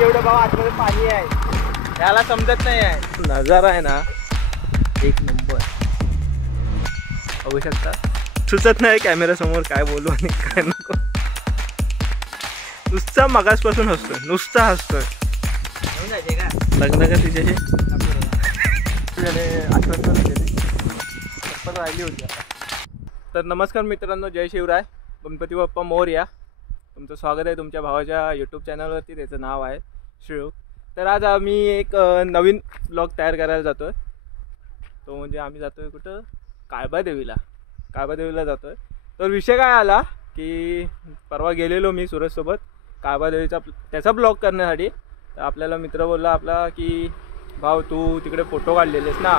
तेवढं भाव आतमध्ये पाणी आहे, त्याला समजत नाही आहे. नजारा आहे ना एक नंबर, बघू शकता. सुचत नाही कॅमेरा समोर काय बोलू आणि काय नको. नुसता मगासपासून हसतोय, नुसता हसतोय. लग्न का तिच्याशी आठवण करून गेली पण राहिली होती. तर नमस्कार मित्रांनो, जय शिवराय, गणपती बाप्पा मोरया. तुमचं स्वागत आहे तुमच्या भावाच्या यूट्यूब चॅनलवरती. त्याचं नाव आहे शिव. तर आज आम्ही एक नवीन ब्लॉग तयार करायला जातो आहे. तो म्हणजे आम्ही जातो आहे कुठं, काळबादेवीला जातो आहे. तर विषय काय आला की परवा गेलेलो मी सूरजसोबत काळबादेवीचा त्याचा ब्लॉग करण्यासाठी. तर आपल्याला मित्र बोलला आपला की भाऊ तू तिकडे फोटो काढलेलेस ना,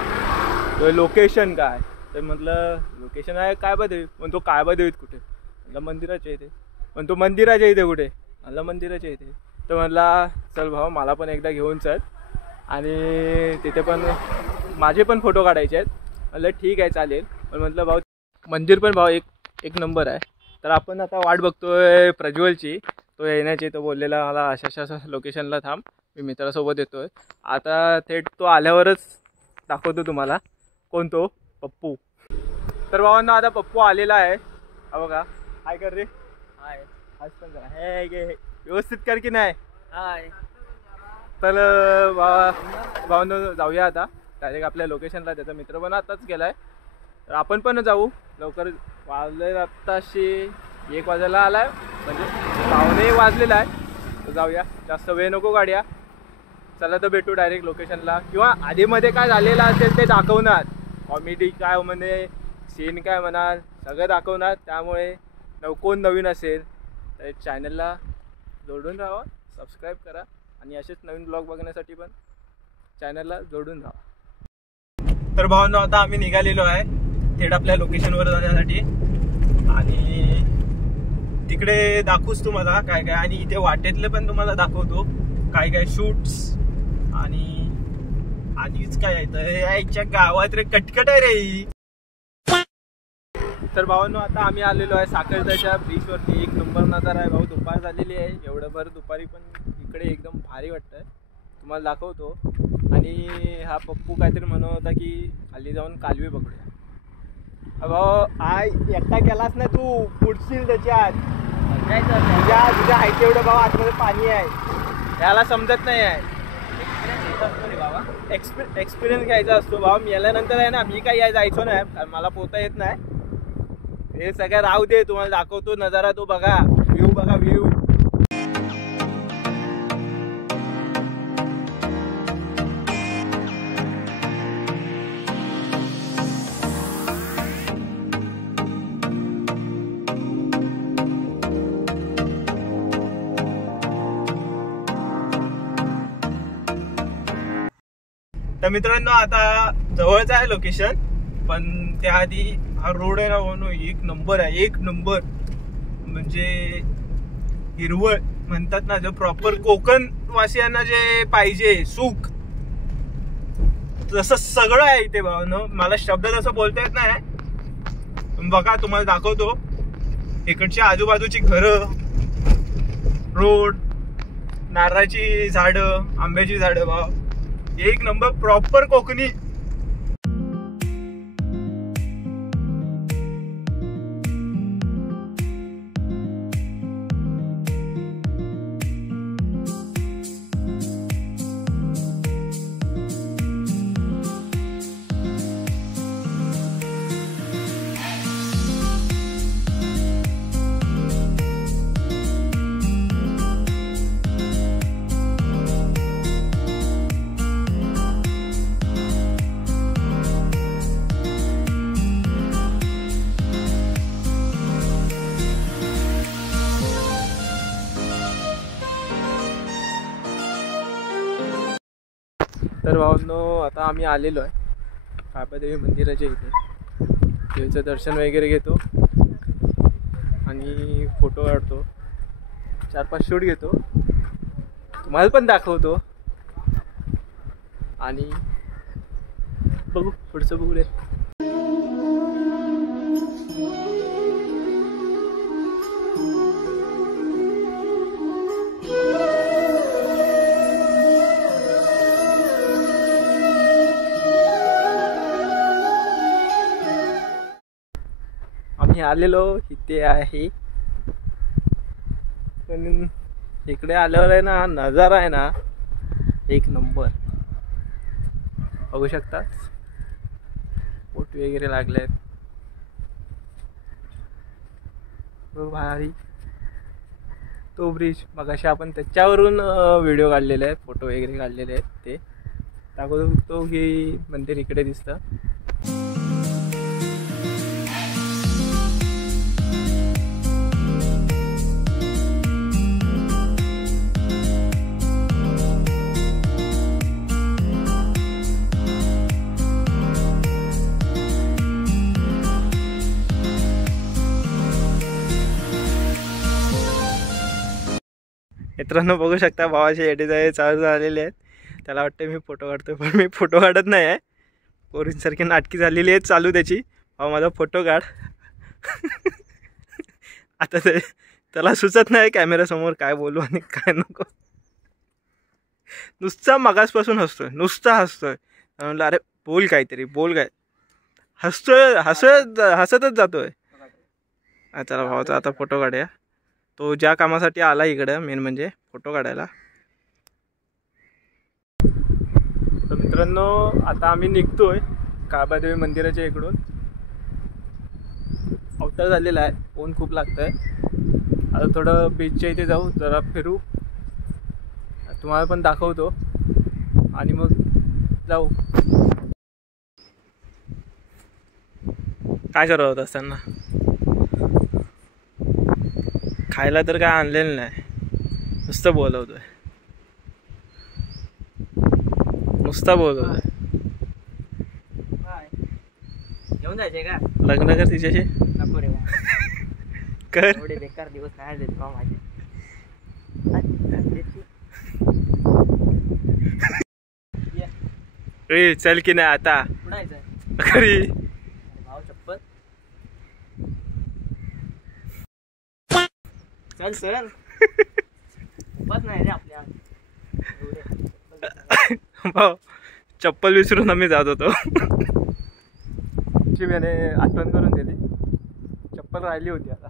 तो लोकेशन काय. तर म्हटलं लोकेशन आहे काळबादेवी. पण तो काळबादेवीत कुठे, म्हटलं मंदिराच्या इथे. पण तो मंदिराच्या इथे कुठे, म्हटलं मंदिराच्या इथे. तर म्हटला चल भाऊ मला पण एकदा घेऊन चल आणि तिथे पण माझे पण फोटो काढायचे आहेत. म्हटलं ठीक आहे चालेल. पण म्हटलं भाऊ मंदिर पण भाऊ एक नंबर आहे. तर आपण आता वाट बघतोय प्रज्वलची, तो येण्याची. तो बोललेला मला अशा लोकेशनला थांब, मी मित्रासोबत येतोय. आता थेट तो आल्यावरच दाखवतो तुम्हाला. कोण तो, पप्पू. तर भावांना आता पप्पू आलेला आहे. हा बघा, हाय कर रे. हाय, आज पण करा. हे व्यवस्थित कर की नाही. हाय. तर भावांना जाऊया आता डायरेक्ट आपल्या लोकेशनला. त्याचा मित्र पण आताच गेलाय, तर आपण पण जाऊ लवकर. वाजले आत्ताशी 1 वाजायला आलाय, म्हणजे 9:15 वाजलेला आहे. तर जाऊया, जास्त वेळ नको गाड्या. चला तर भेटू डायरेक्ट लोकेशनला. किंवा आधीमध्ये काय झालेलं असेल ते दाखवणार, कॉमेडी काय म्हणे, सीन काय म्हणाल, सगळं दाखवणार. त्यामुळे कोण नवीन असेल तर चॅनलला जोडून राहा, सबस्क्राईब करा आणि असेच नवीन ब्लॉग बघण्यासाठी पण चॅनलला जोडून राहा. तर भावांनो आता आम्ही निघालेलो आहे थेट आपल्या लोकेशनवर जाण्यासाठी. आणि तिकडे दाखवूच तुम्हाला काय काय, आणि इथे वाटेतले पण तुम्हाला दाखवतो काय काय शूट्स. आणि आधीच काय आहे तर याच्या गावात रे कटकट आहे रे. तर भावांनो आता आम्ही आलेलो आहे साखरच्याच्या बीचवरती. एक नंबर नजारा आहे भाऊ. दुपार झालेली आहे, एवढं भर दुपारी पण इकडे एकदम भारी वाटतंय. तुम्हाला दाखवतो. आणि हा पप्पू काहीतरी म्हणत होता की खाली जाऊन कालवी बघूया. भाऊ आय एकटा केलास ना तू, पुढशील त्याच्यात. तुझ्या हायचे एवढं भाऊ आतमध्ये पाणी आहे, त्याला समजत नाही आहे. एक्सपिरियन्स घ्यायचा असतो भाऊ. मी याल्यानंतर आहे ना, मी काही जायचो नाही कारण मला पोहता येत नाही. हे सगळं राहू दे, तुम्हाला दाखवतो नजारा. तो बघा, व्ह्यू बघा, व्ह्यू. तर मित्रांनो आता जवळच आहे लोकेशन, पण त्याआधी हा रोड आहे ना म्हणून एक नंबर आहे. एक नंबर म्हणजे हिरवळ म्हणतात ना, जो प्रॉपर कोकण वासियांना जे पाहिजे सुख, तसं सगळं आहे इथे भावनो. मला शब्द तसं बोलता येत नाही. बघा तुम्हाला दाखवतो इकडची आजूबाजूची घरं, रोड, नारळाची झाडं, आंब्याची झाडं. भाव एक नंबर प्रॉपर कोकणी. तर भावांनो आता आम्ही आलेलो आहे काळबादेवी मंदिराच्या इथे. देवीचं दर्शन वगैरे घेतो आणि फोटो काढतो, 4-5 शूट घेतो, तुम्हाला पण दाखवतो. आणि बघू पुढचं बघू रे. मी आलेलो इथे आहे, पण इकडे आल्यावर आहे ना हा नजारा आहे ना एक नंबर. बघू शकता बोट वगैरे लागले आहेत, भारी. तो ब्रिज मगाशी आपण त्याच्यावरून व्हिडिओ काढलेले आहेत, फोटो वगैरे काढलेले आहेत, ते दाखवतो तो की मंदिर इकडे दिसतं. मित्रांनो बघू शकता भावाचे एडिट चालू झालेले आहेत. त्याला वाटतं मी फोटो काढतो, पण मी फोटो काढत नाही आहे. पोरींसारखी नाटकी झालेली आहेत चालू त्याची. भाऊ माझा फोटो काढ. आता त्याला सुचत नाही कॅमेऱ्यासमोर काय बोलू आणि काय नको. नुसता मगासपासून हसतोय, नुसता हसतोय. म्हणलं अरे बोल काहीतरी, बोल काय. हसतच जातोय. चला भावाचा आता फोटो काढूया. तो ज्या कामासाठी आला इकडं मेन म्हणजे फोटो काढायला. तर मित्रांनो आता आम्ही निघतोय काळबादेवी मंदिराच्या इकडून. अवतार झालेला आहे, ऊन खूप लागतंय. आता थोडं बीचच्या इथे जाऊ, जरा फिरू, तुम्हाला पण दाखवतो आणि मग जाऊ. काय करत होत असताना? खायला तर काय आणलेलं नाही, नुसतं बोलवतोय, नुसता बोलवतोय. घेऊन जायचे का? लग्न कर तिच्याशी. नको रे कर. एवढे बेकार दिवस काय देत बा माझे. ए चल की नाही आता खरी. भाव चप्पल चल सर. उपास नाही रे आपल्या. भाऊ चप्पल विसरून आम्ही जात होतो. मैंने आठवण करून दिली, चप्पल राहिली होती. आता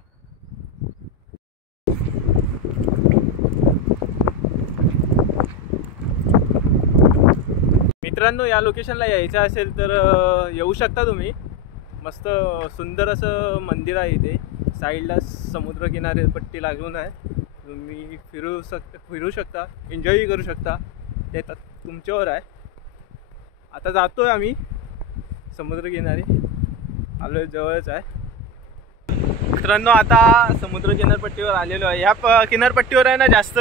मित्रांनो या लोकेशनला यायचं असेल तर येऊ शकता तुम्ही. मस्त सुंदर असं मंदिर आहे इथे. साईडला समुद्रकिनारे पट्टी लागून आहे. तुम्ही फिरू शकता, एन्जॉयही करू शकता. ते तुमच्यावर आहे. आता जातोय आम्ही समुद्रकिनारी, आलोय, जवळच आहे. मित्रांनो आता समुद्र किनारपट्टीवर आलेलो आहे. ह्या किनारपट्टीवर आहे ना जास्त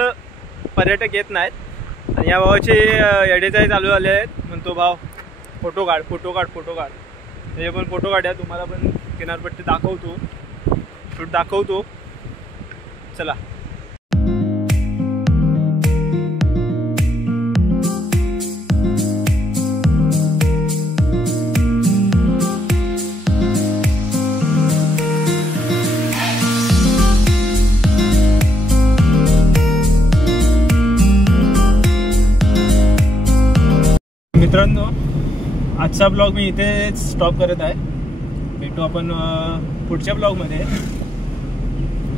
पर्यटक येत नाहीत. आणि या भावाचे एडेचाही चालू झाले आहेत. म्हणतो भाव फोटो काढ, फोटो काढ, फोटो काढ. हे पण फोटो काढूया, तुम्हाला पण किनारपट्टी दाखवतो, शूट दाखवतो. चला. मित्रांनो आजचा ब्लॉग मी इथे स्टॉप करत आहे. भेटू आपण पुढच्या ब्लॉगमध्ये.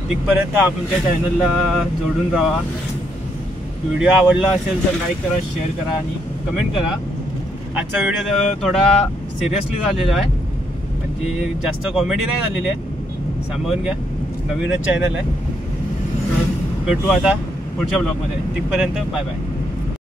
तिथपर्यंत आमच्या चॅनलला जोडून राहा. व्हिडिओ आवडला असेल तर लाईक करा, शेअर करा आणि कमेंट करा. आजचा व्हिडिओ थोडा सिरियसली झालेला आहे, म्हणजे जास्त कॉमेडी नाही झालेली आहे. सांभाळून घ्या, नवीनच चॅनल आहे. भेटू आता पुढच्या ब्लॉगमध्ये. तिथपर्यंत बाय बाय.